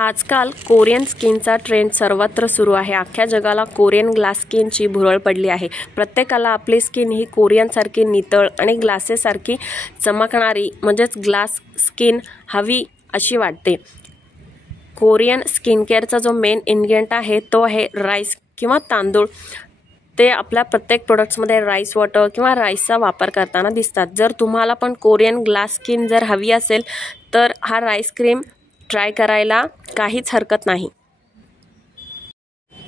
आजकाल Korean स्किनचा trend सर्वत्र सुरू आहे। अख्ख्या जगाला कोरियन ग्लास स्किनची भुरळ पडली आहे। प्रत्येकाला आपली स्किन ही कोरियन सारखी नितळ आणि ग्लासेस सारखी चमकणारी म्हणजेच ग्लास स्किन हवी अशी वाटते। कोरियन स्किन केअरचा जो मेन इन्ग्रेडियंट आहे तो आहे राईस किंवा तांदूळ। ते आपल्या प्रत्येक प्रोडक्ट्समध्ये राईस वॉटर किंवा राईसचा वापर करताना दिसतात। जर तुम्हाला पण कोरियन ग्लास स्किन जर हवी असेल तर हा राईस क्रीम ट्राय करायला काहीच हरकत नाही।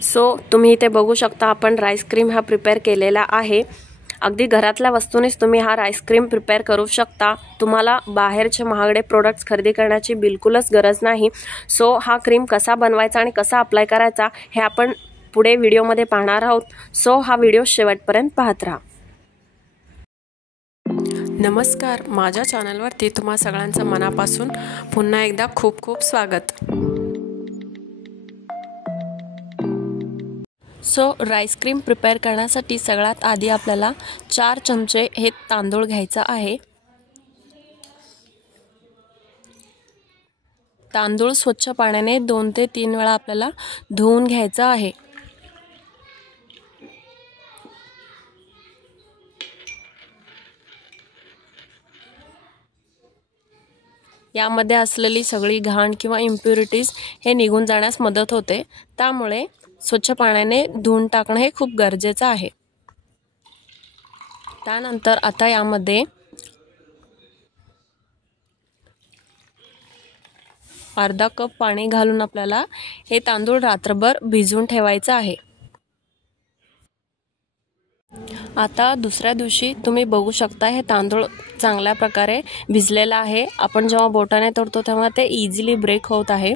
सो तुम्ही इथे बघू शकता आपण राईस क्रीम हा प्रिपेअर केलेला आहे। अगदी घरातल्या वस्तूंनीच तुम्ही हा राईस क्रीम प्रिपेअर करू शकता। तुम्हाला बाहेरचे महागडे प्रोडक्ट्स खरेदी करण्याची बिलकुलच गरज नाही। सो हा क्रीम कसा बनवायचा आणि कसा अप्लाय करायचा हे आपण पुढे व्हिडिओमध्ये पाहणार आहोत। सो हा व्हिडिओ शेवटपर्यंत पाहत राहा। नमस्कार, माझ्या चॅनलवरती तुम्हा सगळ्यांचं मनापासून पुन्हा एकदा खूप खूप स्वागत। सो राईस क्रीम प्रिपेअर करण्यासाठी सगळ्यात आधी आपल्याला 4 चमचे हे तांदूळ घ्यायचा आहे। तांदूळ स्वच्छ पाण्याने 2 ते 3 वेळा आपल्याला धुवून घ्यायचा आहे। यामध्ये असलेली सगळी घाण किंवा इम्प्युरिटीज हे निघून जाण्यास मदत होते। त्यामुळे स्वच्छ पाण्याने धुवून टाकणे हे खूप गरजेचे आहे। त्यानंतर आता यामध्ये अर्धा कप पाणी घालून आपल्याला हे तांदूळ रात्रभर भिजवून ठेवायचे आहे। आता दुसऱ्या दिवशी तुम्ही बघू शकता हे तांदूळ चांगल्या प्रकारे भिजलेला आहे। आपण जेव्हा बोटाने तोडतो तेव्हा ते इझिली ब्रेक होत आहे।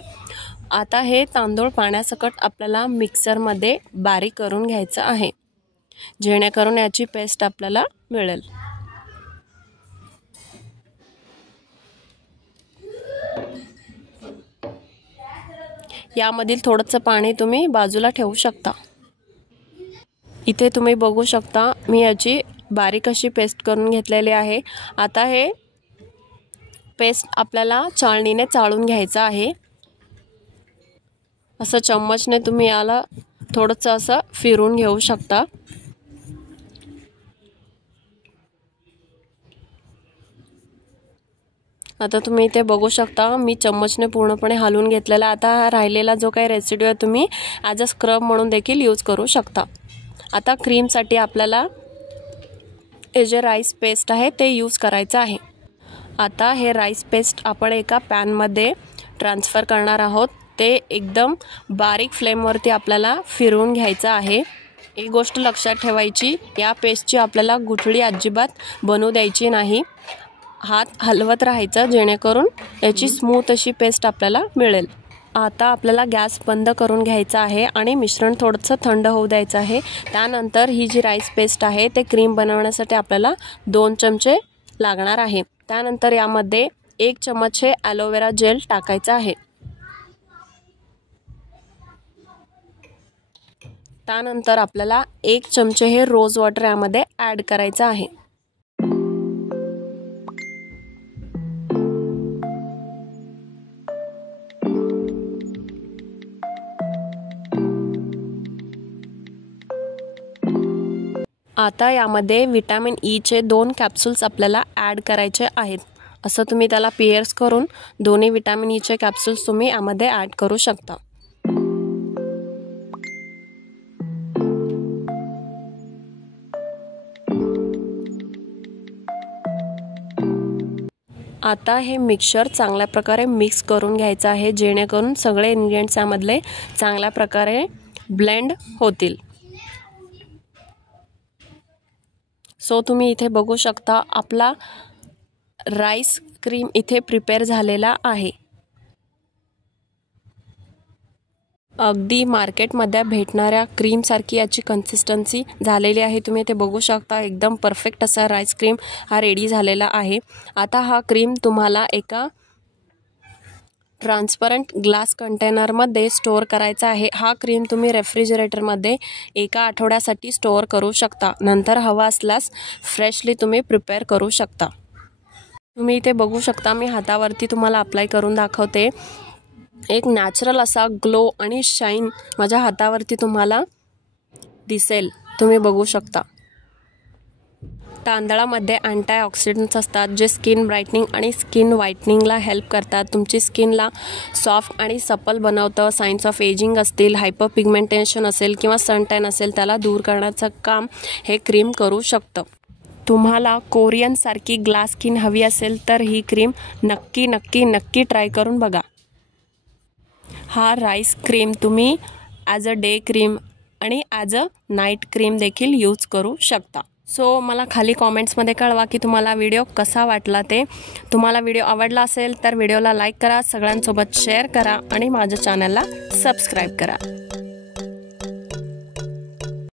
आता हे तांदूळ पाण्यासकट आपल्याला मिक्सरमध्ये बारीक करून घ्यायचं आहे, जेणेकरून याची पेस्ट आपल्याला मिळेल। यामधील थोडंसं पाणी तुम्ही बाजूला ठेवू शकता। इथे तुम्ही बघू शकता मी याची बारीक अशी पेस्ट करून घेतलेली आहे। आता हे पेस्ट आपल्याला चाळणीने चाळून घ्यायचं आहे। असं चम्मचने तुम्ही याला थोडंसं असं फिरून घेऊ शकता। आता तुम्ही इथे बघू शकता मी चम्मचने पूर्णपणे हलवून घेतलेला। आता राहिलेला जो काही रेसिड्यू आहे तुम्ही ॲज अ स्क्रब म्हणून देखील यूज करू शकता। आता क्रीमसाठी आपल्याला हे जे राईस पेस्ट आहे ते यूज करायचं आहे। आता हे राईस पेस्ट आपण एका पॅनमध्ये ट्रान्सफर करणार आहोत। ते एकदम बारीक फ्लेमवरती आपल्याला फिरवून घ्यायचं आहे। एक गोष्ट लक्षात ठेवायची, या पेस्टची आपल्याला गुठळी अजिबात बनवू द्यायची नाही। हात हलवत राहायचं जेणेकरून याची स्मूथ अशी पेस्ट आपल्याला मिळेल। आता आपल्याला गॅस बंद करून घ्यायचा आहे आणि मिश्रण थोडंसं थंड होऊ द्यायचं आहे। त्यानंतर ही जी राईस पेस्ट आहे ते क्रीम बनवण्यासाठी आपल्याला 2 चमचे लागणार आहे। त्यानंतर यामध्ये 1 चमच हे ॲलोवेरा जेल टाकायचं आहे। त्यानंतर आपल्याला 1 चमचे हे रोज वॉटर यामध्ये ॲड करायचं आहे। आता यामध्ये विटॅमिन ई चे 2 कॅप्सूल्स आपल्याला ॲड करायचे आहेत। असं तुम्ही त्याला पिअर्स करून दोन्ही विटॅमिन ई चे कॅप्सूल्स तुम्ही यामध्ये ॲड करू शकता। आता हे मिक्सचर चांगल्या प्रकारे मिक्स करून घ्यायचं आहे, जेणेकरून सगळे इन्ग्रेडियंट्स यामधले चांगल्या प्रकारे ब्लेंड होतील। सो तुम्ही इथे बघू शकता आपला राईस क्रीम इथे प्रिपेअर झालेला आहे। अगदी मार्केटमध्ये भेटणाऱ्या क्रीम सारखी याची कन्सिस्टन्सी झालेली आहे। तुम्ही इथे बघू शकता एकदम परफेक्ट असा राईस क्रीम हा रेडी झालेला आहे। आता हा क्रीम तुम्हाला एका ट्रान्सपरंट ग्लास कंटेनरमध्ये स्टोअर करायचा आहे। हा क्रीम तुम्ही रेफ्रिजरेटरमध्ये एका आठवड्यासाठी स्टोअर करू शकता। नंतर हवा असल्यास फ्रेशली तुम्ही प्रिपेअर करू शकता। तुम्ही इथे बघू शकता मी हातावरती तुम्हाला अप्लाय करून दाखवते। एक नॅचरल असा ग्लो आणि शाईन माझ्या हातावरती तुम्हाला दिसेल, तुम्ही बघू शकता। तांदळामध्ये अँटीऑक्सिडंट्स असतात जे स्किन ब्राईटनिंग आणि स्किन व्हाईटनिंगला हेल्प करतात। तुमची स्किनला सॉफ्ट आणि सपल बनवतं। साइन्स ऑफ एजिंग असतील, हायपर पिगमेंटेशन असेल किंवा सनटॅन असेल त्याला दूर करण्याचं काम हे क्रीम करू शकतं। तुम्हाला कोरियनसारखी ग्लास स्किन हवी असेल तर ही क्रीम नक्की नक्की नक्की ट्राय करून बघा। हा राईस क्रीम तुम्ही ॲज अ डे क्रीम आणि ॲज अ नाईट क्रीम देखील यूज करू शकता। सो मला खाली कॉमेंट्समध्ये कळवा की तुम्हाला व्हिडिओ कसा वाटला ते। तुम्हाला व्हिडिओ आवडला असेल तर व्हिडिओला लाईक करा, सगळ्यांसोबत शेअर करा आणि माझ्या चॅनलला सबस्क्राईब करा।